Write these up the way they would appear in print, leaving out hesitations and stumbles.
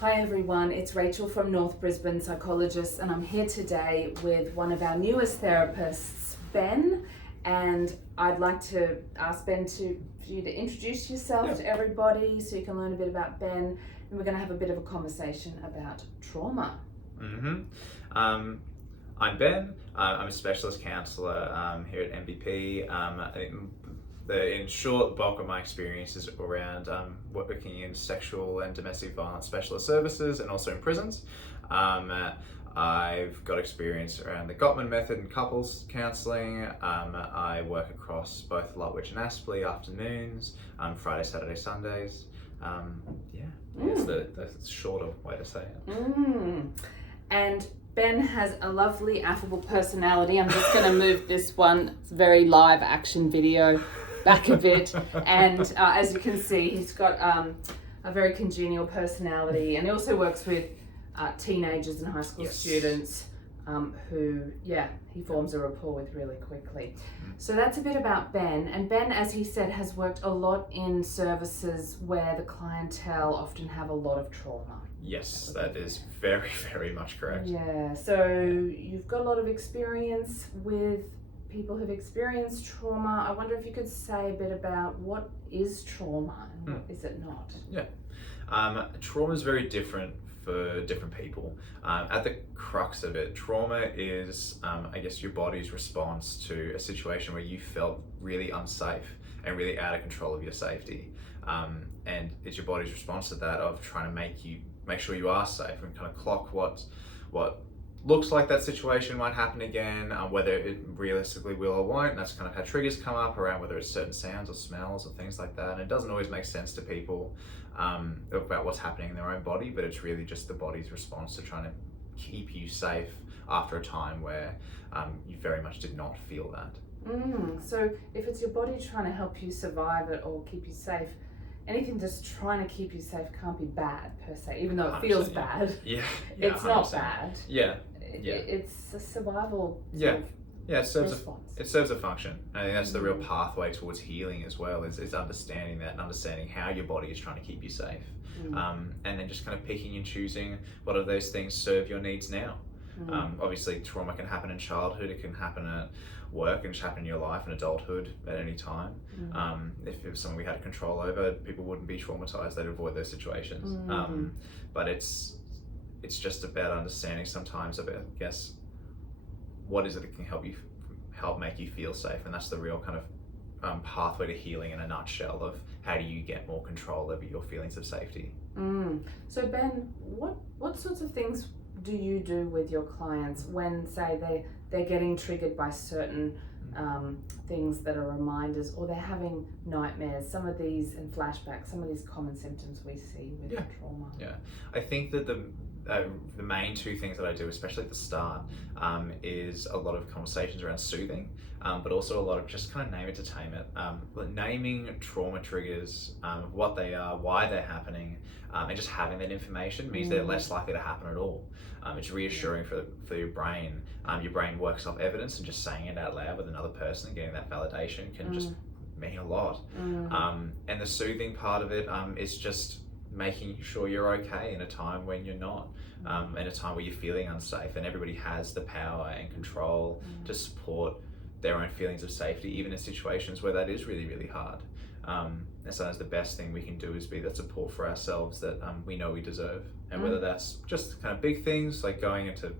Hi everyone, it's Rachel from North Brisbane Psychologists, and I'm here today with one of our newest therapists, Ben. And I'd like to ask Ben for you to introduce yourself to everybody so you can learn a bit about Ben. And we're going to have a bit of a conversation about trauma. I'm Ben. I'm a specialist counsellor here at MBP. In short, the bulk of my experience is around working in sexual and domestic violence specialist services and also in prisons. I've got experience around the Gottman Method and couples counselling. I work across both Lutwyche and Aspley afternoons, Friday, Saturday, Sundays. It's the shorter way to say it. And Ben has a lovely, affable personality. I'm just going to move this one. It's a very live action video back a bit. And as you can see, he's got a very congenial personality. And he also works with teenagers and high school students who he forms a rapport with really quickly. So that's a bit about Ben. And Ben, as he said, has worked a lot in services where the clientele often have a lot of trauma. Yes, that is very, very much correct. Yeah, so you've got a lot of experience with people who've experienced trauma. I wonder if you could say a bit about what is trauma and what is it not? Trauma is very different for different people. At the crux of it, trauma is, your body's response to a situation where you felt really unsafe and really out of control of your safety. And it's your body's response to that of trying to make sure you are safe and kind of clock what looks like that situation might happen again, whether it realistically will or won't. And that's kind of how triggers come up around whether it's certain sounds or smells or things like that. And it doesn't always make sense to people about what's happening in their own body, but it's really just the body's response to trying to keep you safe after a time where you very much did not feel that. So if it's your body trying to help you survive it or keep you safe, anything just trying to keep you safe can't be bad per se, even though it feels bad. It's 100%. Not bad. It's a survival response. It serves a function. I think that's the real pathway towards healing as well, is understanding that and understanding how your body is trying to keep you safe. And then just kind of picking and choosing what of those things serve your needs now. Obviously trauma can happen in childhood, it can happen at work, and just happen in your life in adulthood at any time. If it was something we had control over, people wouldn't be traumatized, they'd avoid those situations. But it's just about understanding sometimes about, what is it that can help make you feel safe, and that's the real kind of pathway to healing in a nutshell of how do you get more control over your feelings of safety. So Ben, what sorts of things do you do with your clients when, say, they're getting triggered by certain things that are reminders, or they're having nightmares, some of these, and flashbacks, some of these common symptoms we see with trauma? I think that the main two things that I do, especially at the start, is a lot of conversations around soothing, but also a lot of just kind of name it to tame it. Naming trauma triggers, what they are, why they're happening, and just having that information means they're less likely to happen at all. It's reassuring for your brain. Your brain works off evidence, and just saying it out loud with another person and getting that validation can just mean a lot. And the soothing part of it is just making sure you're okay in a time when you're not, in a time where you're feeling unsafe, and everybody has the power and control to support their own feelings of safety, even in situations where that is really, really hard. And sometimes the best thing we can do is be that support for ourselves that we know we deserve. And whether that's just kind of big things like going into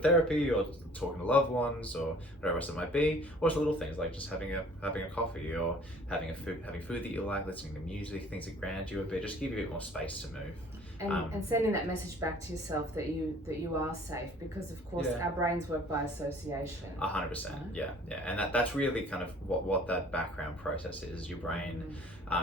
therapy or talking to loved ones or whatever else it might be, or just little things like just having a coffee or having food that you like, listening to music, things that ground you a bit, just give you a bit more space to move. And sending that message back to yourself that you are safe, because of course our brains work by association. 100%, yeah. And that's really kind of what that background process is. Your brain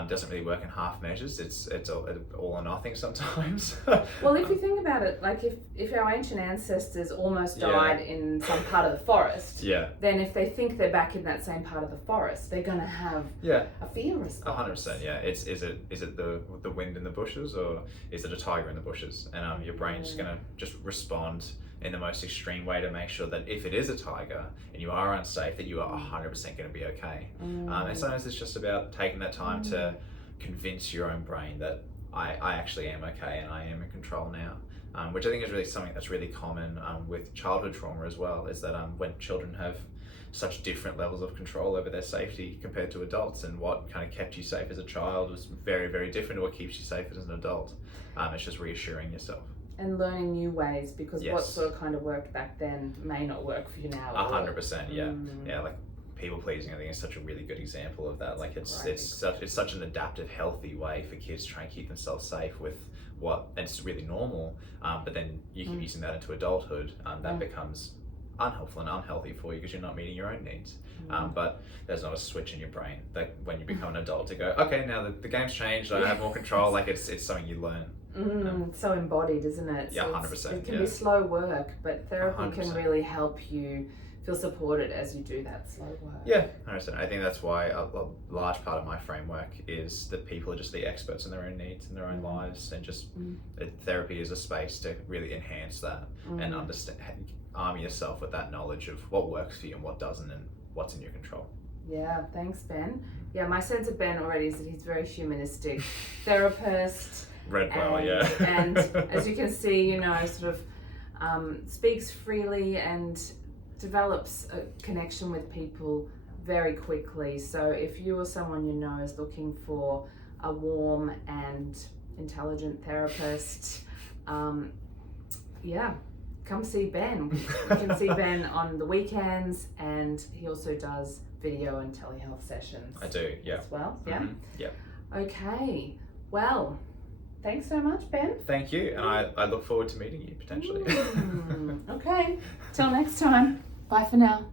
doesn't really work in half measures. It's all or nothing sometimes. Well, if you think about it, like if our ancient ancestors almost died in some part of the forest, then if they think they're back in that same part of the forest, they're going to have a fear response. 100%, yeah. Is it the wind in the bushes, or is it a tiger in the bushes? And your brain's going to just respond in the most extreme way to make sure that if it is a tiger and you are unsafe, that you are 100% going to be okay. And sometimes it's just about taking that time to convince your own brain that I actually am okay and I am in control now. Which I think is really something that's really common with childhood trauma as well, is that when children have such different levels of control over their safety compared to adults, and what kind of kept you safe as a child was very, very different to what keeps you safe as an adult. It's just reassuring yourself. And learning new ways, because Yes. what sort of kind of worked back then may not work for you now. 100%, yeah. Yeah, like people pleasing, I think, is such a really good example of that. Like it's such an adaptive, healthy way for kids to try and keep themselves safe with and it's really normal, but then you keep using that into adulthood, that becomes unhelpful and unhealthy for you because you're not meeting your own needs. But there's not a switch in your brain that when you become an adult to go, okay, now the game's changed, I have more control. Like it's something you learn. So embodied, isn't it? Yeah, So 100%. it can be slow work, but therapy 100%. can really help you feel supported as you do that slow work. Yeah, 100%. I think that's why a large part of my framework is that people are just the experts in their own needs and their own lives, and just therapy is a space to really enhance that and understand, arm yourself with that knowledge of what works for you and what doesn't, and what's in your control. Yeah, thanks, Ben. Yeah, my sense of Ben already is that he's very humanistic therapist. Read well, yeah. And as you can see, sort of speaks freely and develops a connection with people very quickly. So if you or someone you know is looking for a warm and intelligent therapist, come see Ben. You can see Ben on the weekends, and he also does video and telehealth sessions. I do, yeah. As well, yeah? Yeah. Okay, well, thanks so much, Ben. Thank you, and I look forward to meeting you potentially. Okay, till next time. Bye for now.